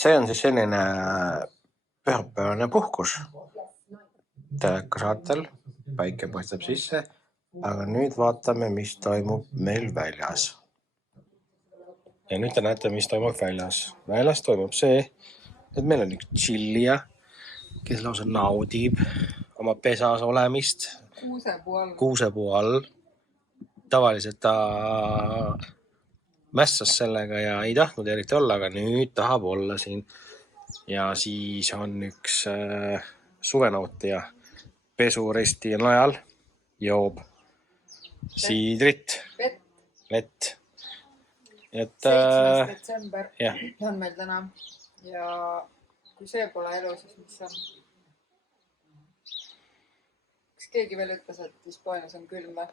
see on siis selline pühapäevane puhkus. Telekasaatel, päike paistab sisse, aga nüüd vaatame, mis toimub meil väljas. Ja nüüd te näete, mis toimub väljas. Väljas toimub see, et meil on üks chillija, kes lausa naudib oma pesas olemist. Kuusepuu all. Tavaliselt ta mässas sellega ja ei tahtnud eriti olla, aga nüüd tahab olla siin. Ja siis on üks suvenautija pesuresti najal joob siidrit. Vett. 7. detsember on meil täna ja kui see pole elu, siis mis on? Kas keegi veel ütles, et Hispaanias on külm või?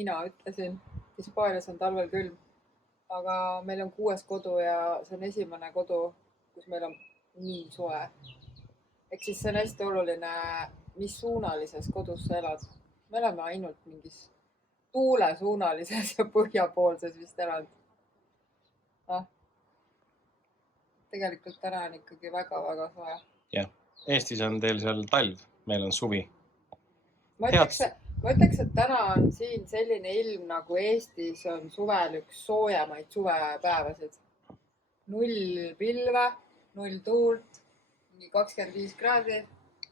Mina ütlesin, Hispaanias on talvel külm, aga meil on 6. kodu ja see on esimene kodu, kus meil on nii soe. Ehk siis see on hästi oluline, mis suunalises kodus sa elad. Me oleme ainult mingis tuulesuunalises ja põhjapoolses vist elanud. Tegelikult täna on ikkagi väga-väga soe. Jah, Eestis on teil seal talv, meil on suvi. Ma ütleks, et täna on siin selline ilm, nagu Eestis on suvel üks soojemaid suvepäevasid. 0 pilve, 0 tuult, 25 kraadi.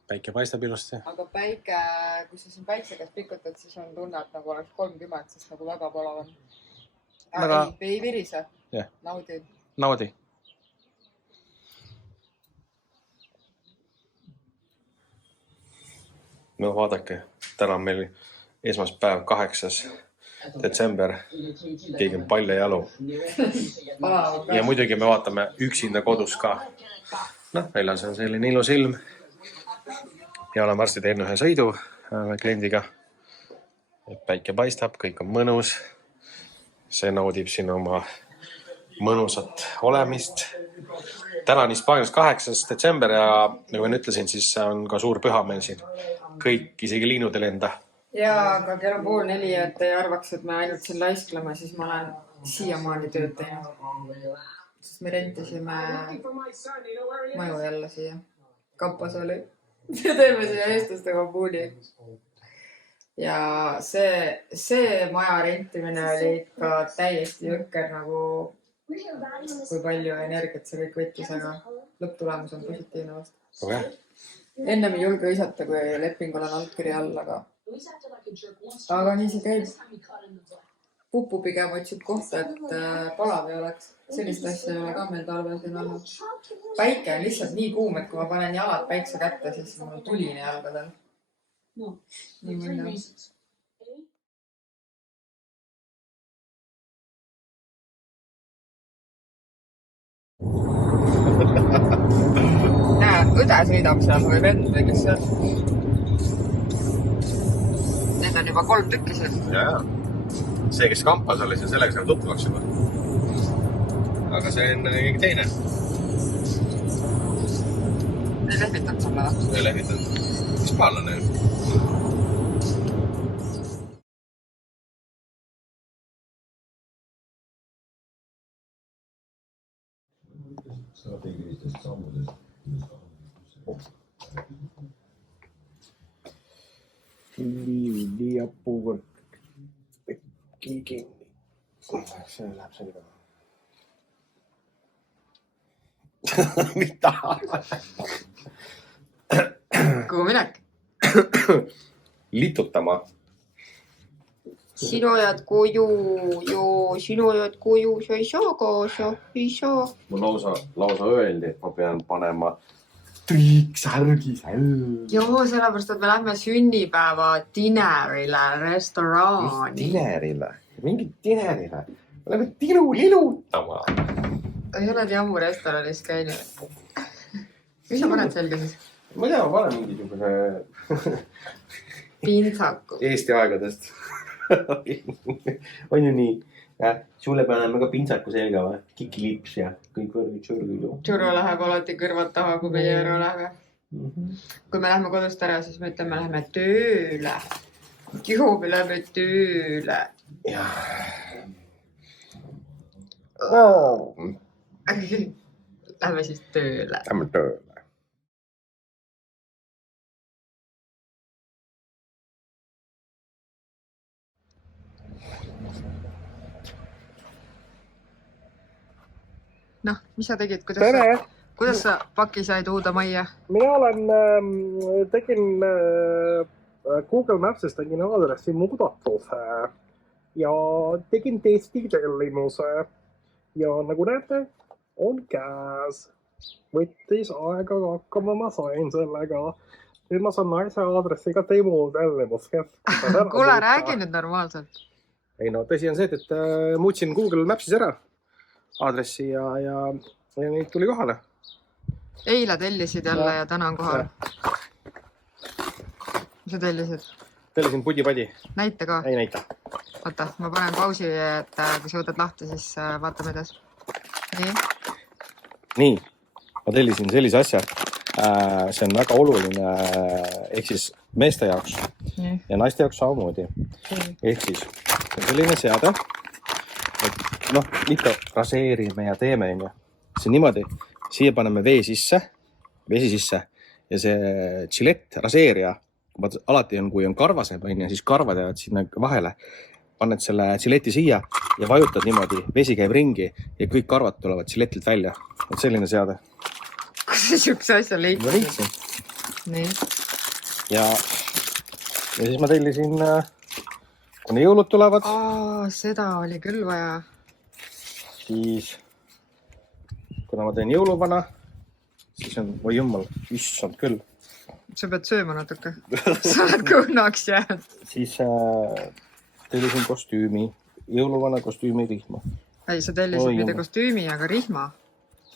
Päike paistab ilusti. Aga päike, kui sa siin päikse käes pikutad, siis on tunne, et nagu oleks 30, sest nagu väga palav on. Ei virise. Yeah. Naudi. No vaadake, täna on meil esmaspäev 8. detsember. Keegi on palja jalu. Ja muidugi me vaatame üksinda kodus ka. Väljas on selline ilus ilm. Ja olen varsti teinud ühe sõidu kliendiga. Päike paistab, kõik on mõnus. See naudib siin oma mõnusat olemist. Täna on Hispaanias 8. detsember ja nagu ma ütlesin, siis on ka suur püha meil siin. Kõik, isegi liinud ei lenda. Ja, aga kell on 3:30, et ei arvaks, et me ainult siin laiskleme, siis ma olen siiamaani tööd teinud. Sest me rentisime maju jälle siia. Kappas oli. Me teeme siia eestlaste kommuuni. Ja see maja rentimine oli ikka täiesti jõkker, nagu kui palju energiat see kõik võttis, aga lõpptulemus on positiivne vast. Okay. Ennem ei julge hõisata, kui lepingul on altkiri all, aga nii see käib. Pupu pigem otsib kohta, et palav ei oleks. Sellist asja ei ole ka meil talvel siin olnud. Päike on lihtsalt nii kuum, et kui ma panen jalad päikse kätte, siis mul tulini jalgadel. Nii mõnda. Näe, õde sõidab seal või vend või kes seal. Need on juba 3 tükki seal. Jaa. See, kes kampas oli, sellega saab tutvaks juba. Aga see on keegi teine. Ei lehvitanud sulle või? Ei lehvitanud. Hispaanlane. Strateegilistest sammudest Liia puukork. Kinni. See läheb selga. Mida? Kuhu minek? Litutama. Sinu jääd koju, sa ei saa kaasa, ei saa. Mul lausa öeldi, et ma pean panema triiksärgi seal. Joo, sellepärast, et me lähme sünnipäeva dinerile, restoraani. Mis dinerile? Mingi dinerile? Me lähme lilutama. Ei ole nii ammu restoranis käinud. Mis sa paned selga siis? Ma ei tea, ma panen mingisuguse pintsaku. Eesti aegadest. On ju nii? Sulle paneme ka pintsaku selga või? Kikilips ja kõik võrgid Tšuru. Tšuru läheb alati kõrvad taha, kui meie ära läheme. Kui me lähme kodust ära, siis me ütleme, lähme tööle. Juhu, me lähme tööle. Lähme siis tööle. Lähme tööle. Noh, mis sa tegid? Tere! Kuidas sa paki said uuda majja? Mina tegin Google Mapsist tegin aadressi muudatuse ja tegin testitellimuse ja nagu näete, on käes. Võttis aega hakkama, ma sain sellega. Nüüd ma saan naise aadressiga Temu tellimust. Kuule, räägi nüüd normaalselt. Ei no, tõsi on see, et muutsin Google Mapsis ära aadressi ja neid tuli kohale. Eile tellisid jälle ja täna on kohal. Mis sa tellisid? Tellisin pudi-padi. Näita ka. Ei näita. Oota, ma panen pausi, et kui sa võtad lahti, siis vaatame edas. Nii, ma tellisin sellise asja. See on väga oluline ehk siis meeste jaoks ja naiste jaoks samamoodi. Ehk siis selline seade, et noh, ikka raseerime ja teeme. See on niimoodi, siia paneme vesi sisse ja see Gillette raseerija, alati on, kui on karvased, siis karvad jäävad sinna vahele. Paned selle Gillette'i siia ja vajutad niimoodi, vesi käib ringi ja kõik karvad tulevad Gillette'ilt välja. Et selline seade. Kus sa siukse asja leidsid? Ma leidsin. Nii. Ja siis ma tellisin, kuni jõulud tulevad. Seda oli küll vaja. Siis, kuna ma teen jõuluvana, siis on, või jummal, issand küll. Sa pead sööma natuke. Sa oled kõhnaks jäänud. Siis tellisin kostüümi, jõuluvana kostüümi rihma. Ei, sa tellisid mitte kostüümi, aga rihma.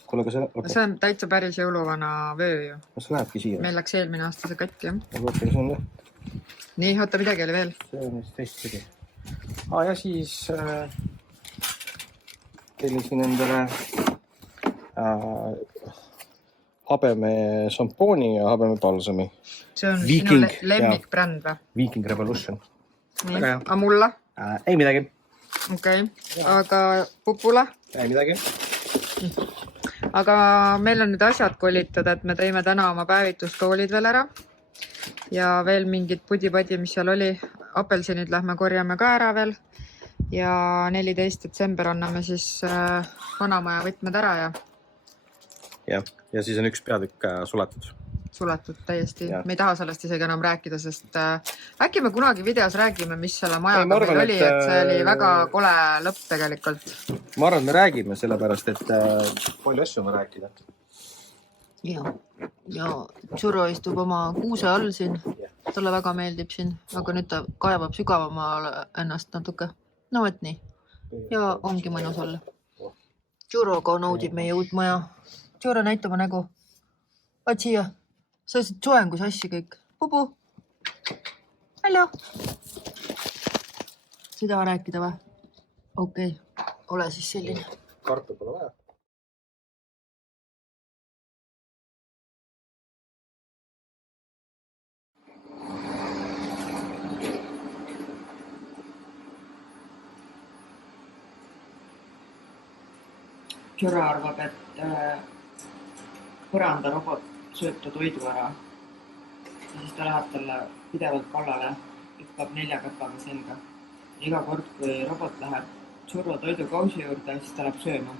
Kuule, aga see on täitsa päris jõuluvana vöö ju. Kas lähebki siia? Meil läks eelmine aasta see katki, jah. Aga see on jah. Nii, oota, midagi oli veel. See on vist teistpidi. Ja siis tellisin endale habeme šampooni ja habeme palsami. See on sinu lemmikbränd või? Viking Revolution. Nii, aga mulle? Ei midagi. Okei, aga pupule? Ei midagi. Aga meil on nüüd asjad kolitud, et me tõime täna oma päevitustoolid veel ära. Ja veel mingid pudi-padi, mis seal oli. Apelsinid lähme korjame ka ära veel. Ja 14. detsember anname siis vanamaja võtmed ära ja siis on üks peatükk suletud. Suletud täiesti. Me ei taha sellest isegi enam rääkida, sest äkki me kunagi videos räägime, mis selle majaga meil oli, et see oli väga kole lõpp tegelikult. Ma arvan, et me räägime sellepärast, et palju asju on rääkida. Ja Tšuro istub oma kuuse all siin. Talle väga meeldib siin, aga nüüd ta kaevab sügavamale ennast natuke. No et nii. Ja ongi mõnus olla. Tšuro ka naudib meie uut maja. Tšuro näita oma nägu. Vaat siia. Sa oled soengu sassi kõik. Pupu. Hallo. Sa ei taha rääkida või? Okei. Ole siis selline. Kartu pole vaja. Tšura arvab, et põrandarobot sööb ta toidu ära. Ja siis ta läheb talle pidevalt kallale, hüppab 4 käpaga selga. Iga kord, kui robot läheb Tšuro toidukausi juurde, siis ta läheb sööma.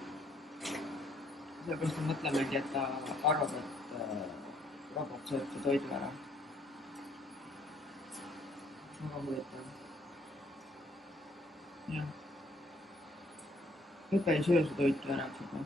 Sellepärast me mõtlemegi, et ta arvab, et robot sööb ta toidu ära. Väga huvitav. Jah. Pepe ei söö su toitu ära seda.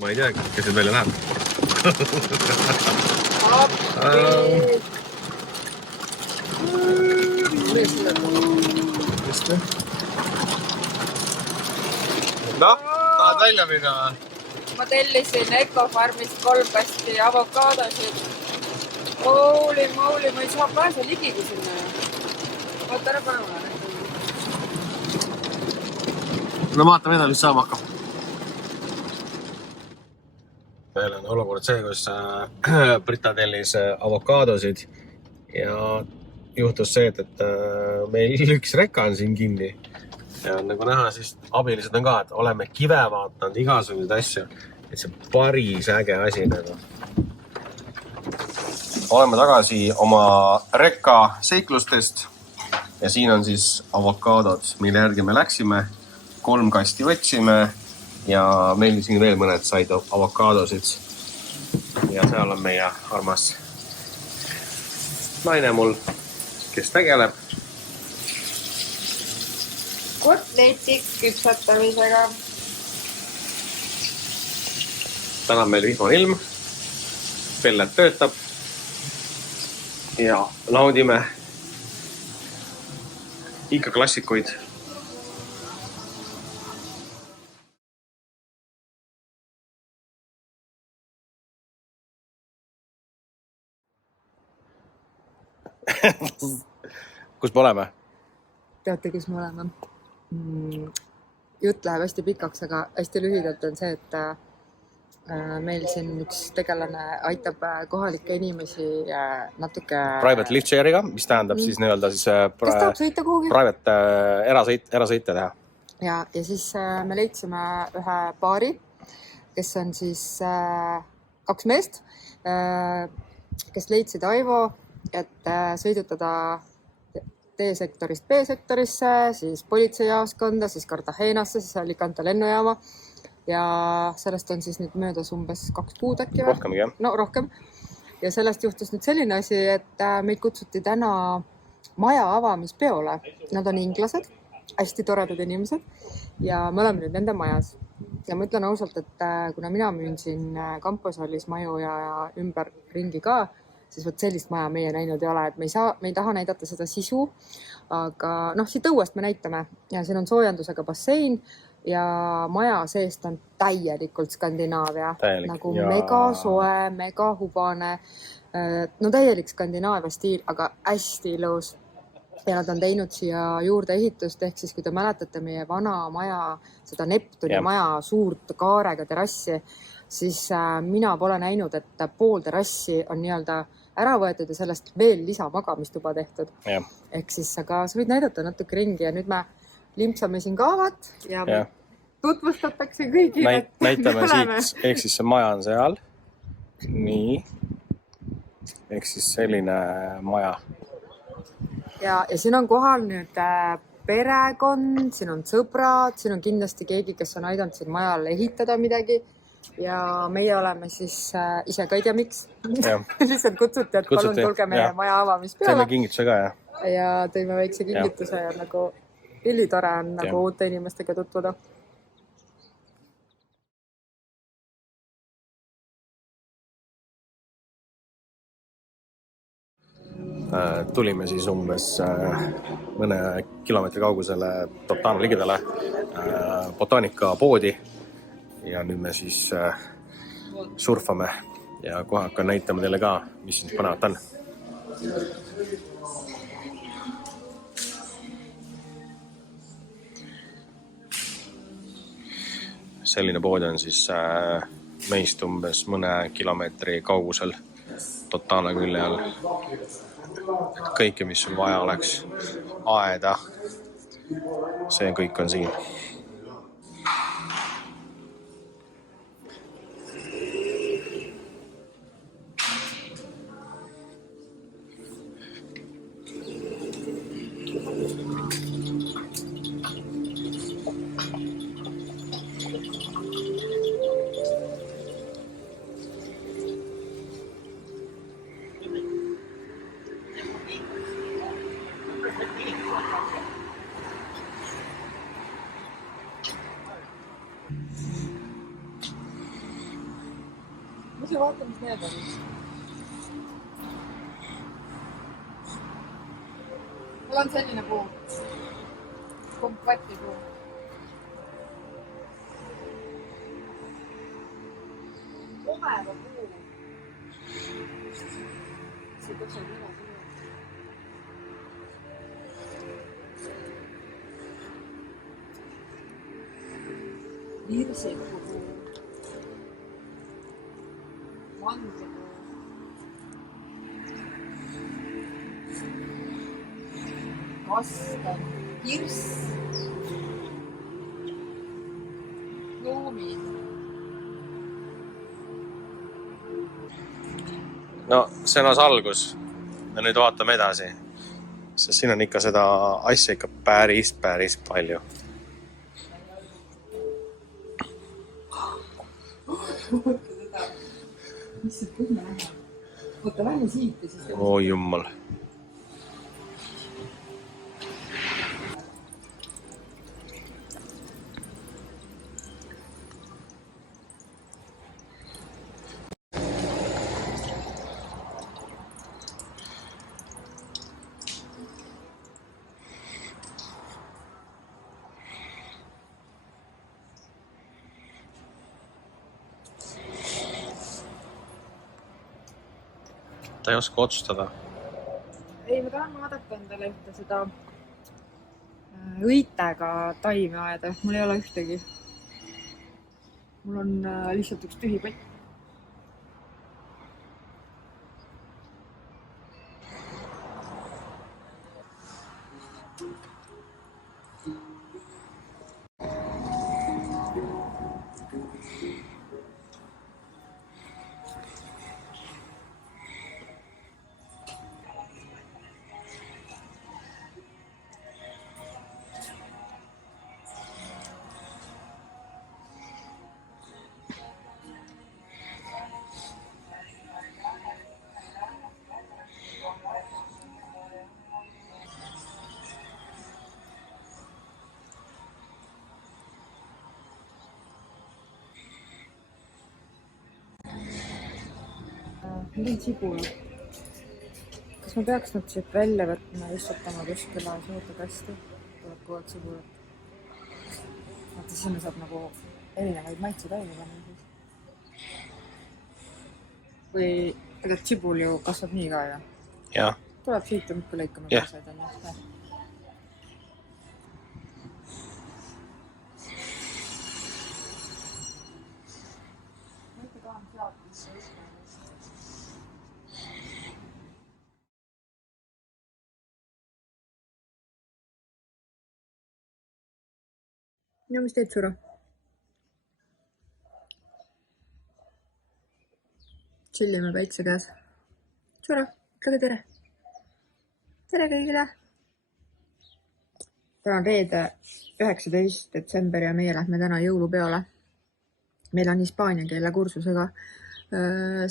Ma ei tea, kes nüüd välja läheb. No, tahad välja minna? ma tellisin Ecofarmist 3 kasti avokaadosid. Holy moly, ma ei saa pääse ligigi sinna. Oota, ära päeva. No vaatame eda, mis saama hakkab. Meil on olukord see, kus Brita tellis avokaadosid ja juhtus see, et meil üks reka on siin kinni. Ja nagu näha, siis abilised on ka, et oleme kive vaatanud igasuguseid asju. Et see päris äge asi nagu. Oleme tagasi oma rekka seiklustest ja siin on siis avokaadod, mille järgi me läksime. 3 kasti võtsime ja meil siin veel mõned said avokaadosid. Ja seal on meie armas naine mul, kes tegeleb Kotleti küpsetamisega. Täna on meil vihmane ilm, pellet töötab ja naudime ikka klassikuid. Kus me oleme? Teate, kus me oleme? Jutt läheb hästi pikaks, aga hästi lühidalt on see, et meil siin üks tegelane aitab kohalikke inimesi natuke... Private lift share'iga, mis tähendab siis nii-öelda siis... Kes tahab sõita kuhugi? Private erasõite teha. Ja siis me leidsime ühe paari, kes on siis 2 meest, kes leidsid Aivo, et sõidutada D-sektorist B-sektorisse, siis politseijaoskonda, siis Cartagenasse, siis Alicante lennujaama. Ja sellest on siis nüüd möödas umbes 2 kuud äkki. Rohkemgi, jah. No rohkem. Ja sellest juhtus nüüd selline asi, et meid kutsuti täna maja avamispeole. Nad on inglased, hästi toredad inimesed ja me oleme nüüd nende majas. Ja ma ütlen ausalt, et kuna mina müün siin Kamposalis maju ja ümber ringi ka, siis võt sellist maja meie näinud ei ole, et me ei taha näidata seda sisu, aga siit õuest me näitame ja siin on soojendusega bassein ja maja seest on täielikult Skandinaavia. Nagu mega soe, mega hubane, no täielik Skandinaavia stiil, aga hästi ilus. Ja nad on teinud siia juurde ehitust, ehk siis kui te mäletate meie vana maja, seda Neptuni maja suurt kaarega terassi, siis mina pole näinud, et pool terassi on nii-öelda ära võetud ja sellest veel lisamagamistuba tehtud. Ehk siis, aga sa võid näidata natuke ringi ja nüüd me limpsame siin kaavat ja tutvustatakse kõigile. Näitame siit, ehk siis see maja on seal. Nii. Ehk siis selline maja. Ja siin on kohal nüüd perekond, siin on sõbrad, siin on kindlasti keegi, kes on aidanud siin majal ehitada midagi. Ja meie oleme siis ise ka ei tea miks. Lihtsalt kutsuti, et palun tulge meie maja avamispeale. Teeme kingituse ka, jah. Ja tõime väikse kingituse ja nagu illitore on nagu uute inimestega tutvuda. Tulime siis umbes mõne kilomeetri kaugusele Totana ligidale botaanika poodi ja nüüd me siis surfame ja kohe hakkan näitama teile ka, mis siin põnevat on. Selline pood on siis meist umbes mõne kilomeetri kaugusel Totana külje all. Kõike, mis sul vaja oleks, aeda, see kõik on siin. Mõtle vaata, mis need on. Mul on selline puu. Kompati puu. taevapuu. See kasvab üle selle. Virsipuu. Mandlipuu. Kastan. Kirss. Loomid. No see on algus ja nüüd vaatame edasi, sest siin on ikka seda asja ikka päris palju. Mis see põhja läheb? Võta välja siit ja siis... Oi jummal. Ta ei oska otsustada. Ei, ma tahan vaadata endale ühte seda õitega taime aeda. Mul ei ole ühtegi. Mul on lihtsalt üks tühi pott. Nüüd on sibula. Kas ma peaks nüüd siit välja võtma ja istutama kuskile suurde kasti? Tuleb kogu sibulat. Vaata, sinna saab nagu erinevaid maitsetäidu panna siis. Või tegelikult sibul ju kasvab nii ka ju. Jah. Tuleb siit ja muudkui lõikama Jah. pääsed. Ja mis teed, Sura? Chillime päitse käes. Sura, ütlege tere. Tere kõigile. Täna on reede 19. detsember ja meie lähme täna jõulupeole. Meil on hispaania keele kursusega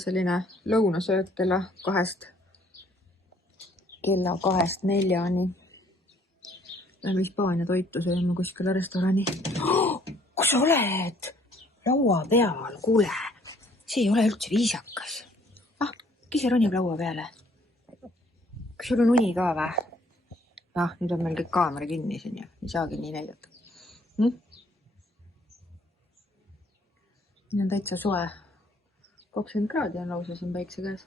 selline lõunasöök kella 2-4. Lähme hispaania toitu sööma kuskile restorani. Kus sa oled? Laua peal, kuule. See ei ole üldse viisakas. Kes see ronib laua peale? Kas sul on uni ka või? Nüüd on meil kõik kaamera kinni siin ja ei saagi nii näidata. Siin on täitsa soe. 20 kraadi on lausa siin päikse käes.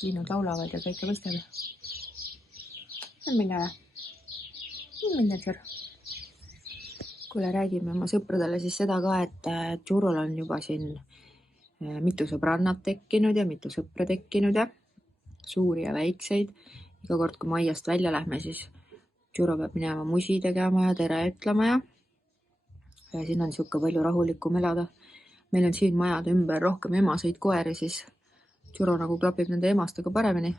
Linnud laulavad ja kõike võistab. Minna või? Minna, Tšur. Kuule, räägime oma sõpradele siis seda ka, et Tšurul on juba siin mitu sõbrannat tekkinud ja mitu sõpra tekkinud ja suuri ja väikseid. Iga kord, kui majast välja lähme, siis Tšuro peab minema musi tegema ja tere ütlema ja siin on siuke palju rahulikum elada. Meil on siin majade ümber rohkem emaseid koeri, siis Tšuro nagu klapib nende emastega paremini.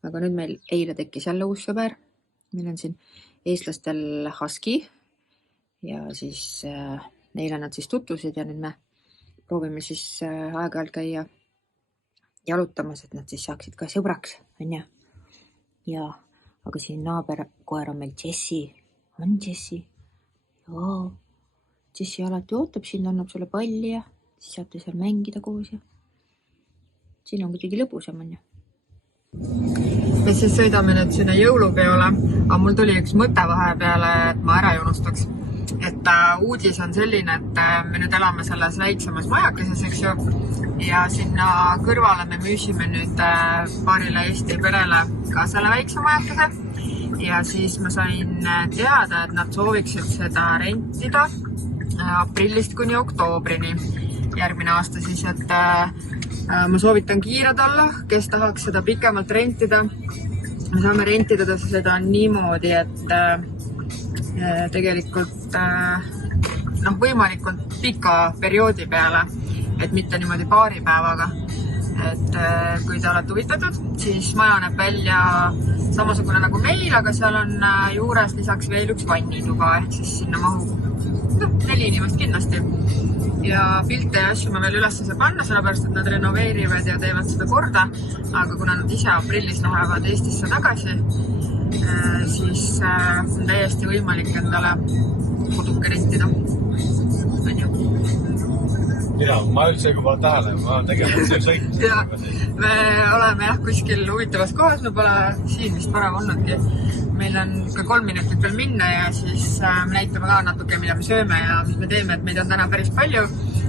Aga nüüd meil eile tekkis jälle uus sõber. Meil on siin eestlastel husky ja siis neile nad siis tutvusid ja nüüd me proovime siis aeg-ajalt käia jalutamas, et nad siis saaksid ka sõbraks. Ja, aga siin naaberkoer on meil Jessi. On Jessi? Jaa. Jessi alati ootab sind, annab sulle palli ja siis saate seal mängida koos ja siin on kuidagi lõbusam on ju. Me siis sõidame nüüd sinna jõulupeole, aga mul tuli üks mõte vahepeale, et ma ära ei unustaks. et uudis on selline, et me nüüd elame selles väiksemas majakeses, eks ju, ja sinna kõrvale me müüsime nüüd paarile Eesti perele ka selle väikse majakese ja siis ma sain teada, et nad sooviksid seda rentida aprillist kuni oktoobrini järgmine aasta siis, et ma soovitan kiired olla, kes tahaks seda pikemalt rentida. Me saame rentida seda niimoodi, et tegelikult võimalikult pika perioodi peale, et mitte niimoodi paari päevaga. Et kui te olete huvitatud, siis maja näeb välja samasugune nagu meil, aga seal on juures lisaks veel üks vannituba, ehk siis sinna mahub 4 inimest kindlasti. Ja pilte ja asju ma veel üles ei saa panna, sellepärast, et nad renoveerivad ja teevad seda korda, aga kuna nad ise aprillis lähevad Eestisse tagasi, siis on täiesti võimalik endale koduke rentida. Ja, ma üldse juba tähele, ma tegelikult see sõit. Ja, me oleme kuskil huvitavas kohas, me pole siin vist varem olnudki. Meil on ka 3 minutit veel minna ja siis me näitame ka natuke, mida me sööme ja mis me teeme, et meid on täna päris palju.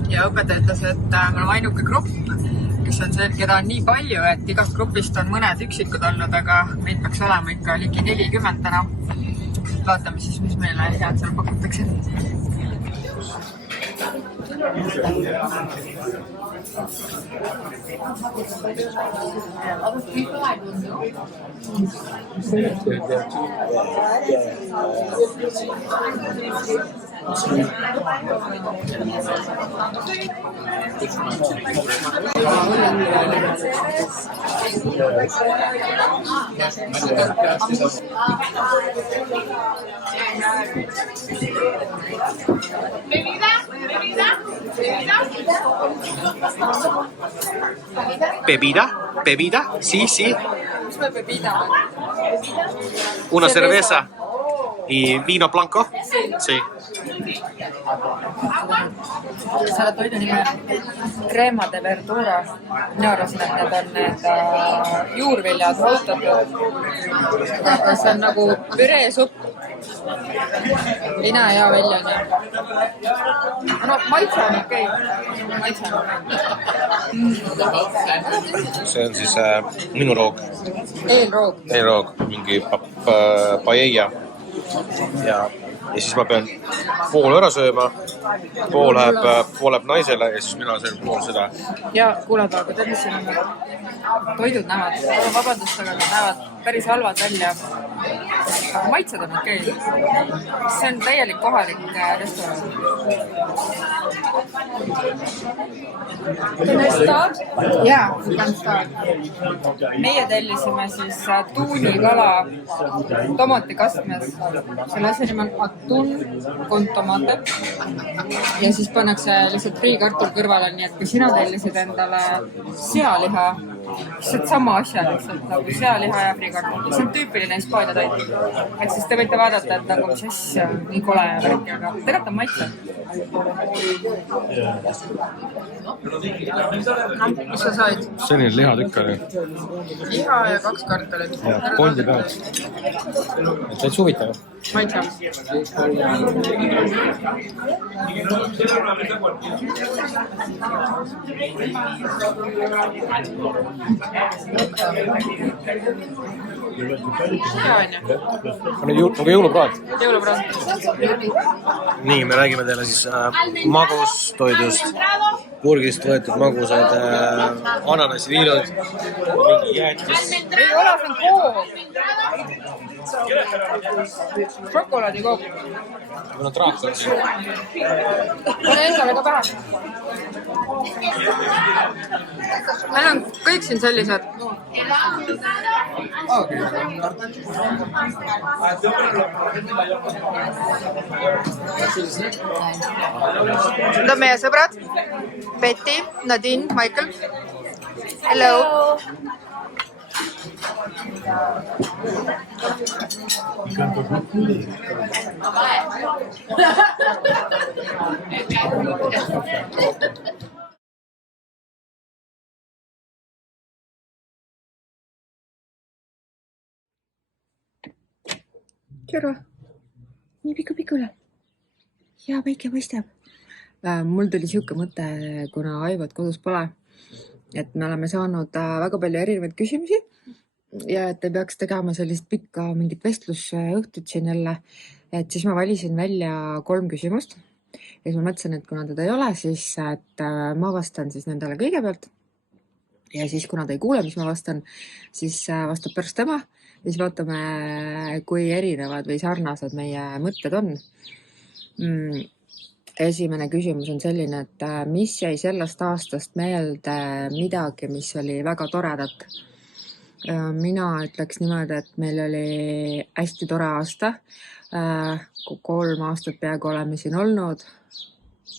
Ja õpetaja ütles, et me oleme ainuke grupp, kes on see, keda on nii palju, et igast grupist on mõned üksikud olnud, aga meid peaks olema ikka ligi 40 täna. Vaatame siis, mis meile head seal pakutakse. Other people I don't know. Bebida, sí. Mis me bebida? Una cerveza y vino blanco. Sí. Selle toidu nime crema de verdura. Mina arvasin, et need on need juurviljad hautatud. Aga see on nagu püreesupp. Ei näe hea välja. No maitse on okei. See on siis minu roog. Eelroog, mingi paella. Ja siis ma pean pool ära sööma, pool läheb naisele ja siis mina söön pool seda. Ja kuulad, aga tead, mis siin on? Toidud näevad, vabandust, aga nad näevad päris halvad välja. Aga maitsed on okei. See on täielik kohalik restoran. Can I start? Yeah, you can start. Meie tellisime siis tuunikala tomatikastmes. Selle asja nime on atun con tomate. Ja siis pannakse lihtsalt friikartul kõrvale, nii et kui sina tellisid endale sealiha, siis sama asja lihtsalt nagu sealiha ja friikartul. See on tüüpiline Hispaania toit. Et siis te võite vaadata, et nagu mis asja nii kole ja värki, aga tegelikult on maitse. Mis sa said? Selline lihatükk oli. Liha ja 2 kartulit. Ja kondi pealt. Täitsa huvitav. Maitse. Hea on ju? Aga jõulupraad. Nii, me räägime teile siis magustoidust, purgist võetud magusad ananasiviilud, mingi jäätis. Ei ole, see on kook. Šokolaadikook. Mul on traak on siin. Pane endale ka pähe. Meil on kõik siin sellised. Need on meie sõbrad. Betty, Nadine, Michael. Hello. Tere. Nii pikku-pikule. ja päike paistab. Mul tuli siuke mõte, kuna Aivot kodus pole, et me oleme saanud väga palju erinevaid küsimusi ja et ei peaks tegema sellist pikka mingit vestlusõhtut siin jälle, et siis ma valisin välja 3 küsimust ja siis ma mõtlesin, et kuna teda ei ole, siis et ma vastan siis nendele kõigepealt ja siis kuna ta ei kuule, mis ma vastan, siis vastab pärast tema ja siis vaatame, kui erinevad või sarnased meie mõtted on. Esimene küsimus on selline, et mis jäi sellest aastast meelde midagi, mis oli väga toredat? Mina ütleks niimoodi, et meil oli hästi tore aasta. 3 aastat peaaegu oleme siin olnud.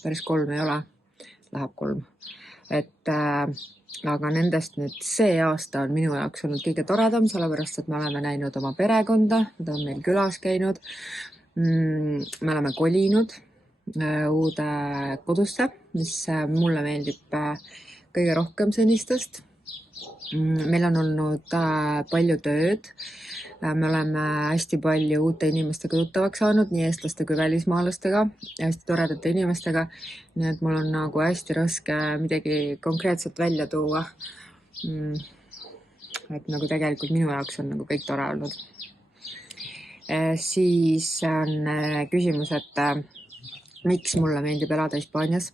Päris 3 ei ole, läheb 3. Aga nendest nüüd see aasta on minu jaoks olnud kõige toredam, sellepärast, et me oleme näinud oma perekonda, nad on meil külas käinud. Me oleme kolinud uude kodusse, mis mulle meeldib kõige rohkem senistest. Meil on olnud palju tööd. Me oleme hästi palju uute inimestega tuttavaks saanud, nii eestlaste kui välismaalastega ja hästi toredate inimestega. Nii et mul on nagu hästi raske midagi konkreetset välja tuua. Et nagu tegelikult minu jaoks on nagu kõik tore olnud. Siis on küsimus, et miks mulle meeldib elada Hispaanias.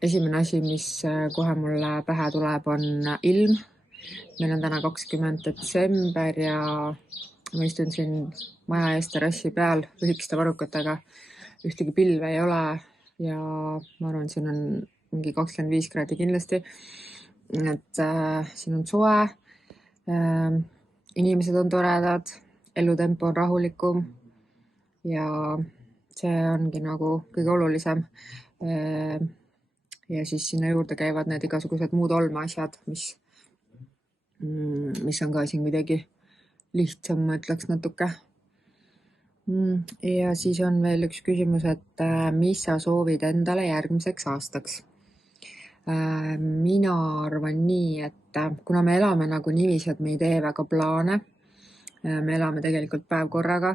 Esimene asi, mis kohe mulle pähe tuleb, on ilm. Meil on täna 20. detsember ja ma istun siin maja ees terrassi peal lühikeste varrukatega. Ühtegi pilve ei ole ja ma arvan, siin on mingi 25 kraadi kindlasti. Et siin on soe, inimesed on toredad, elutempo on rahulikum ja see ongi nagu kõige olulisem. Ja siis sinna juurde käivad need igasugused muud olmeasjad, mis on ka siin midagi lihtsam, ma ütleks natuke. Ja siis on veel üks küsimus, et mis sa soovid endale järgmiseks aastaks? Mina arvan nii, et kuna me elame nagu niiviisi, et me ei tee väga plaane, me elame tegelikult päev korraga,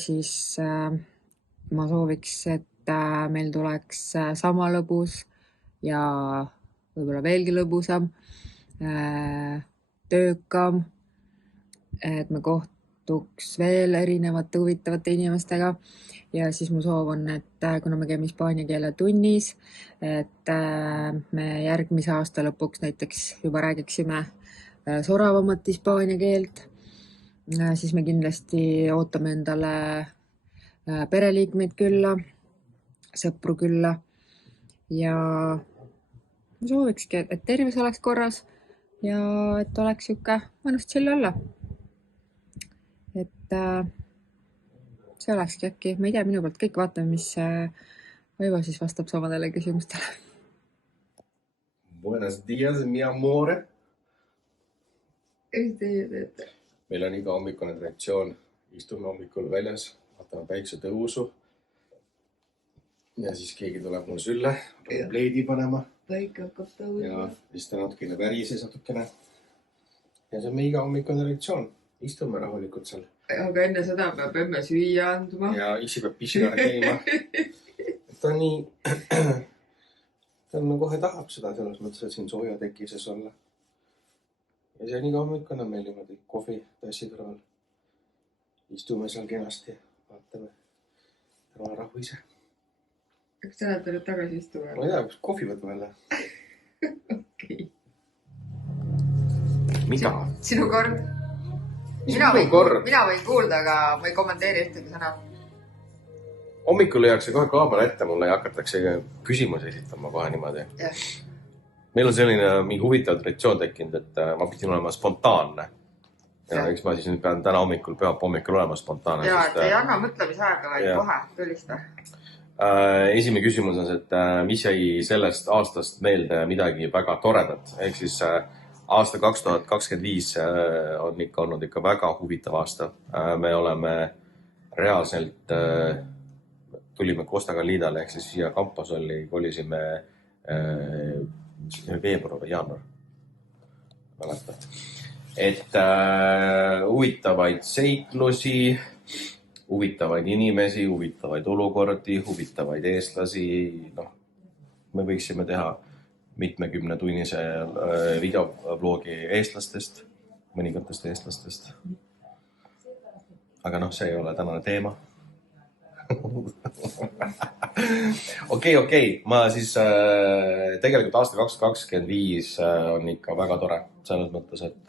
siis ma sooviks, et meil tuleks sama lõbus ja võib-olla veelgi lõbusam, töökam, et me kohtuks veel erinevate huvitavate inimestega ja siis mu soov on, et kuna me käime hispaania keele tunnis, et me järgmise aasta lõpuks näiteks juba räägiksime soravamat hispaania keelt, siis me kindlasti ootame endale pereliikmeid külla, sõpru külla ja ma soovikski, et tervis oleks korras ja et oleks siuke mõnus chill olla. Et see olekski äkki, ma ei tea, minu poolt kõik, vaatame, mis Aivo siis vastab samadele küsimustele. Buenos dias, mi amore. Mis teie teete? Meil on iga hommikune traditsioon, istume hommikul väljas, vaatame päikse tõusu ja siis keegi tuleb mul sülle, pleidi panema Päike hakkab tõusma. ja siis ta natukene värises natukene ja see on meie iga hommikune traditsioon, istume rahulikult seal Aga enne seda peab emme süüa andma. ja isi peab pissi ära käima. Ta on nii, ta on kohe tahab seda selles mõttes, et siin sooja tekises olla ja see on iga hommikune meil niimoodi kohvi tassi kõrval. Istume seal kenasti, vaatame. Täna on rahu ise. Kas sa oled nüüd tagasi istuma? Ma ei tea, kas kohvi võtma jälle. Okay. Mida? Sinu kord? Mina võin kuulda, aga ma ei kommenteeri ühtegi sõna. Hommikul jääkse kohe kaamera ette mulle ja hakatakse küsimusi esitama kohe niimoodi. Yes. Meil on selline mingi huvitav traditsioon tekkinud, et ma pidin olema spontaanne. Ja eks ma siis nüüd pean täna hommikul, pühap hommikul olema spontaanne. Ja, et ei anna mõtlemisaega, vaid kohe tulista. Esimene küsimus on, et mis jäi sellest aastast meelde midagi väga toredat. Ehk siis aasta 2025 on ikka olnud ikka väga huvitav aasta. Me oleme reaalselt, tulime Costa Calidale ehk siis siia Camposolli, kolisime veebruar või jaanuar. Mäletad. Et huvitavaid seiklusi, huvitavaid inimesi, huvitavaid olukordi, huvitavaid eestlasi. Noh, me võiksime teha mitmekümnetunnise videovlogi eestlastest, mõningatest eestlastest. Aga noh, see ei ole tänane teema. Okei. Ma siis tegelikult aasta 2025 on ikka väga tore. Selles mõttes, et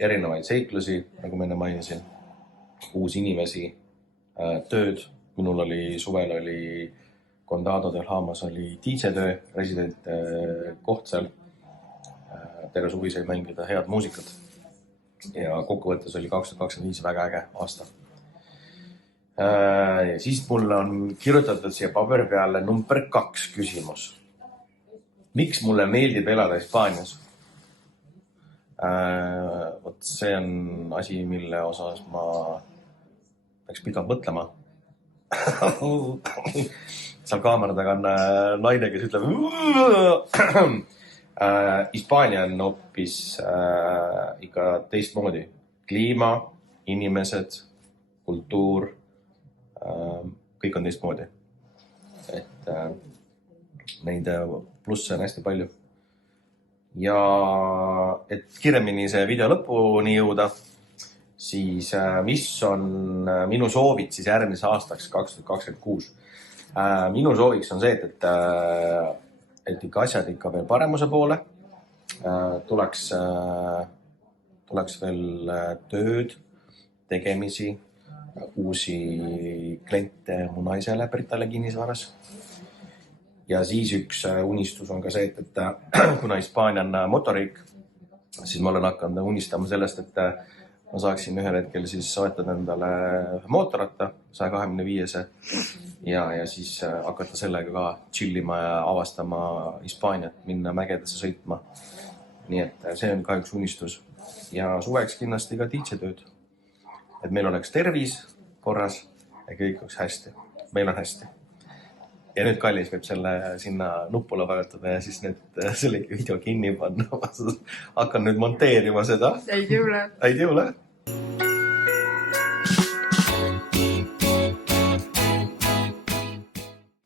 erinevaid seiklusi, nagu ma enne mainisin, uusi inimesi, tööd. Minul oli suvel Condado del Hamas oli DJ-töö, resident koht seal. Terve suvi sai mängida head muusikat. Ja kokkuvõttes oli 2025 väga äge aasta. Ja siis mulle on kirjutatud siia paberi peale number 2 küsimus. Miks mulle meeldib elada Hispaanias? Vot see on asi, mille osas ma peaks pikalt mõtlema. Seal kaamera taga on naine, kes ütleb Hispaania on hoopis ikka teistmoodi. Kliima, inimesed, kultuur, kõik on teistmoodi. Et neid plusse on hästi palju. Ja et kiiremini see video lõpuni jõuda, siis mis on minu soovid siis järgmise aastaks 2026? Minu sooviks on see, et ikka asjad ikka veel paremuse poole. Tuleks veel tööd, tegemisi, uusi kliente mu naisele Britale kinnisvaras. Ja siis üks unistus on ka see, et kuna Hispaania on motoriik, siis ma olen hakanud unistama sellest, et ma saaksin ühel hetkel siis soetada endale mootorratta 125 ja siis hakata sellega ka chillima ja avastama Hispaaniat, minna mägedesse sõitma. Nii et see on ka üks unistus. Ja suveks kindlasti ka DJ-tööd. Et meil oleks tervis korras ja kõik oleks hästi. Meil on hästi. Ja nüüd kallis võib selle sinna nuppule vajutada ja siis nüüd selle video kinni panna. Hakkan nüüd monteerima seda. Ei tule. Ei tule.